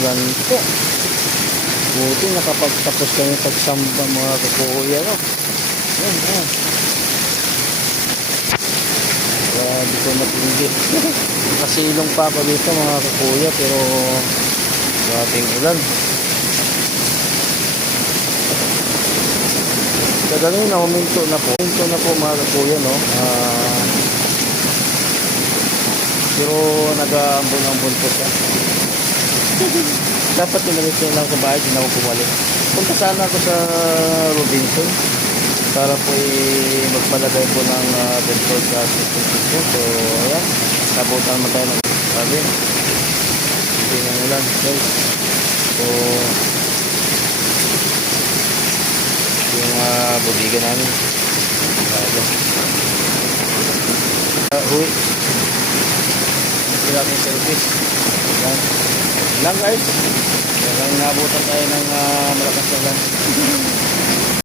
ulan po. Buti nakapagtapos kami pagsamba mga kakuya, no? Yan, yan. Grabe ko matindi. Nakasilong pa ako dito mga kakuya, pero grabing ulan. Kagaling na huminto na po. Huminto na po mga kakuya, no? Pero nag-aambon-ambon po siya. Dapat tinalit ko lang sa bahay, hindi na ako bumalik. Punta sana ako sa Robinson para po magpalagay po ng dental sa system po. So, ayan. Nabutan mo tayo ng sabi. Hindi na ulan, guys. So, yung bodega namin. Uwi. Sila aking service. Ayan. Lang guys. Kaya nabutan tayo ng malakas na lang.